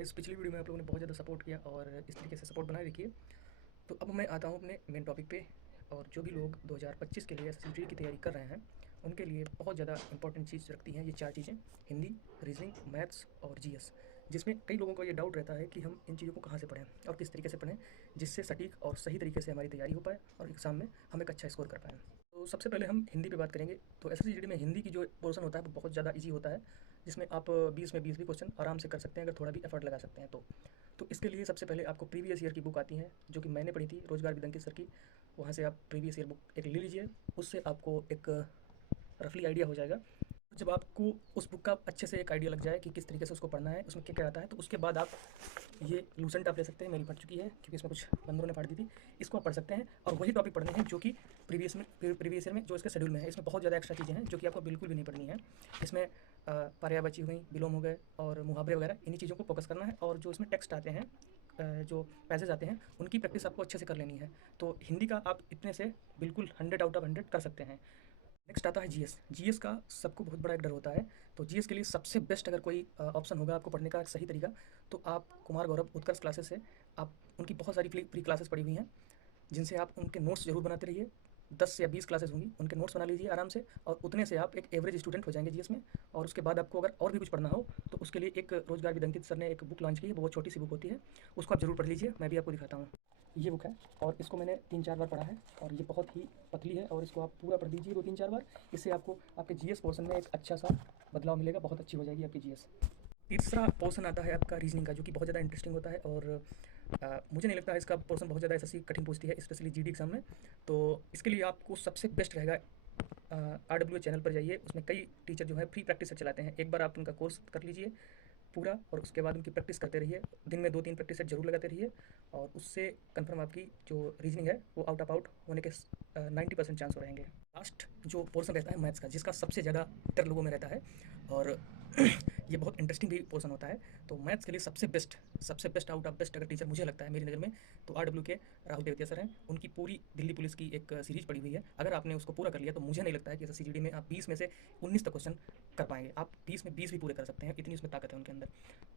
इस पिछली वीडियो में आप लोगों ने बहुत ज़्यादा सपोर्ट किया और इस तरीके से सपोर्ट बनाए रखिए। तो अब मैं आता हूँ अपने मेन टॉपिक पे। और जो भी लोग 2025 के लिए एसएससी की तैयारी कर रहे हैं, उनके लिए बहुत ज़्यादा इंपॉर्टेंट चीज़ रखती हैं ये 4 चीज़ें: हिंदी, रीजनिंग, मैथ्स और जीएस। जिसमें कई लोगों को ये डाउट रहता है कि हम इन चीज़ों को कहाँ से पढ़ें और किस तरीके से पढ़ें, जिससे सटीक और सही तरीके से हमारी तैयारी हो पाए और एग्ज़ाम में हम एक अच्छा स्कोर कर पाएँ। तो सबसे पहले हम हिंदी पे बात करेंगे। तो एसएससी में हिंदी की जो पोर्शन होता है वो बहुत ज़्यादा ईज़ी होता है, जिसमें आप 20 में 20 भी क्वेश्चन आराम से कर सकते हैं अगर थोड़ा भी एफर्ट लगा सकते हैं तो इसके लिए सबसे पहले आपको प्रीवियस ईयर की बुक आती है, जो कि मैंने पढ़ी थी, रोजगार विद अंकित सर की। वहाँ से आप प्रीवियस ईयर बुक एक ले लीजिए। उससे आपको एक रफली आइडिया हो जाएगा। जब आपको उस बुक का अच्छे से एक आइडिया लग जाए कि किस तरीके से उसको पढ़ना है, उसमें क्या क्या आता है, तो उसके बाद आप ये लूसेंट आप ले सकते हैं। मेरी पढ़ चुकी है क्योंकि इसमें कुछ बंदरों ने फाड़ दी थी। इसको आप पढ़ सकते हैं और वही टॉपिक पढ़ने हैं जो कि प्रीवियस ईयर में जो इसके शेड्यूल में है। इसमें बहुत ज़्यादा एक्स्ट्रा चीज़ें हैं जो कि आपको बिल्कुल भी नहीं पढ़नी है। इसमें पर्यायवाची हुई, विलोम हो गए और मुहावरे वगैरह, इन्हीं चीज़ों को फोकस करना है। और जो इसमें टेक्स्ट आते हैं, जो पैसेज आते हैं, उनकी प्रैक्टिस आपको अच्छे से कर लेनी है। तो हिंदी का आप इतने से बिल्कुल 100 आउट ऑफ 100 कर सकते हैं। नेक्स्ट आता है जीएस। जीएस का सबको बहुत बड़ा एक डर होता है। तो जीएस के लिए सबसे बेस्ट अगर कोई ऑप्शन होगा आपको पढ़ने का सही तरीका, तो आप कुमार गौरव उत्कर्ष क्लासेस से आप उनकी बहुत सारी फ्री क्लासेस पड़ी हुई हैं, जिनसे आप उनके नोट्स ज़रूर बनाते रहिए। 10 या 20 क्लासेस होंगी, उनके नोट्स बना लीजिए आराम से, और उतने से आप एक एवरेज स्टूडेंट हो जाएंगे जीएस में। और उसके बाद आपको अगर और भी कुछ पढ़ना हो तो उसके लिए एक रोजगार विद अंकित सर ने एक बुक लॉन्च की है, वो बहुत छोटी सी बुक होती है, उसको आप ज़रूर पढ़ लीजिए। मैं भी आपको दिखाता हूँ। ये बुक है और इसको मैंने 3-4 बार पढ़ा है, और ये बहुत ही पतली है, और इसको आप पूरा पढ़ दीजिए 2-3-4 बार। इससे आपको आपके जीएस पोर्शन में एक अच्छा सा बदलाव मिलेगा, बहुत अच्छी हो जाएगी आपकी जीएस। तीसरा पोर्शन आता है आपका रीजनिंग का, जो कि बहुत ज़्यादा इंटरेस्टिंग होता है। और मुझे नहीं लगता है इसका पोर्शन बहुत ज़्यादा एसएससी कठिन पूछती है, स्पेशली जीडी एग्जाम में। तो इसके लिए आपको सबसे बेस्ट रहेगा, RWA चैनल पर जाइए। उसमें कई टीचर जो है फ्री प्रैक्टिस चलाते हैं। एक बार आप उनका कोर्स कर लीजिए पूरा, और उसके बाद उनकी प्रैक्टिस करते रहिए। दिन में 2-3 प्रैक्टिस सेट जरूर लगाते रहिए, और उससे कंफर्म आपकी जो रीजनिंग है वो आउट ऑफ आउट होने के 90% चांस हो रहेंगे। लास्ट जो पोर्शन रहता है मैथ्स का, जिसका सबसे ज़्यादा डर लोगों में रहता है, और ये बहुत इंटरेस्टिंग भी पोर्शन होता है। तो मैथ्स के लिए सबसे बेस्ट आउट ऑफ बेस्ट अगर टीचर मुझे लगता है मेरी नज़र में, तो RW के राहुल देवतिया सर हैं। उनकी पूरी दिल्ली पुलिस की एक सीरीज पड़ी हुई है। अगर आपने उसको पूरा कर लिया तो मुझे नहीं लगता है कि एसएससी जीडी में आप 20 में से 19 तक क्वेश्चन कर पाएंगे। आप 20 में 20 भी पूरे कर सकते हैं, इतनी उसमें ताकत है उनके अंदर।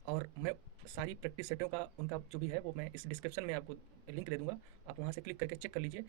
और मैं सारी प्रैक्टिस सेटों का उनका जो भी है वो मैं इस डिस्क्रिप्शन में आपको लिंक दे दूँगा, आप वहाँ से क्लिक करके चेक कर लीजिए।